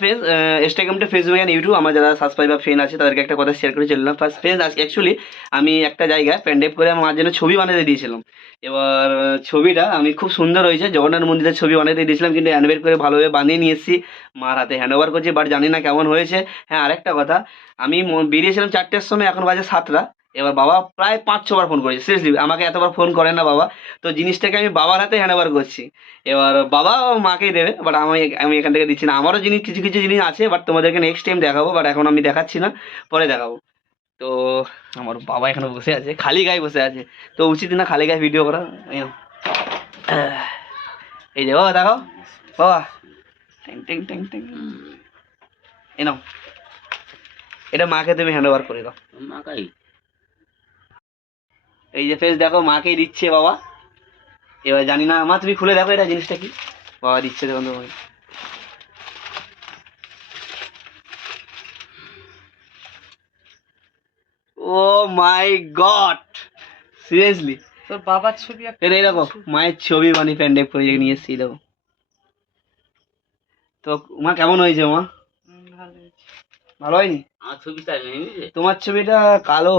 Friends, ইনস্টাগ্রামটা, Facebook and YouTube আমার যারা subscriber friend আছে তাদেরকে একটা কথা শেয়ার করে চললাম। ফার্স্ট ফ্রেন্ডস, আজকে অ্যাকচুয়ালি আমি একটা জায়গায় পেন ড্রাইভ করে আমার মার জন্য ছবি বানাতে দিয়েছিলাম। এবার ছবিটা আমি খুব সুন্দর হয়েছে, জগন্নাথ মন্দিরের ছবি বানাতে দিয়েছিলাম, কিন্তু অ্যানিমেট করে ভালোভাবে বানিয়ে নিয়ে এসেছি, মার হাতে হ্যান্ড ওভার করছি, বাট জানি না কেমন হয়েছে। হ্যাঁ, আরেকটা কথা, আমি বেরিয়েছিলাম 4টের সময়, এখন বাজে 7টা। এবার বাবা প্রায় 5-6 বার ফোন করেছে, সিরিয়াসলি আমাকে এতবার ফোন করেন না বাবা। তো জিনিসটাকে আমি বাবার হাতে হ্যান্ড ওভার করছি। এবার বাবা ও মাকেই দেবে, বাট আমি আমি এখান থেকে দিচ্ছি না। আমারও জিনিস কিছু কিছু জিনিস আছে, বাট তোমাদেরকে নেক্সট টাইম দেখাবো, বাট এখন আমি দেখাচ্ছি না, পরে দেখাবো। তো আমার বাবা এখানে বসে আছে, খালি গায়ে বসে আছে, তো উচিত না খালি গায়ে ভিডিও করা। এই নাও। এই যে বাবা দেখো, বাবা ট্যাং ট্যাং ট্যাং ট্যাং, এই নাও, এটা মাকে তুমি হ্যান্ড ওভার করে দাও। মাকাই এই যে ফেস দেখো, মাকেই দিচ্ছে বাবা। এবার জানি না মা, তুমি খুলে দেখো এটা জিনিসটা কি। বাবা দিচ্ছে, দেখুন তোমাকে। ও মাই গড, সিরিয়াসলি তোর বাবার ছবি এটা এই দেখো, মায়ের ছবি বানিয়ে পেন ড্রাইভ করে নিয়ে এসেছি, দেখো। তো মা কেমন হয়েছে মা? ভালো হয়েছে। ভালো হয়নি? আমার ছবি তাই নেই, তোমার ছবিটা কালো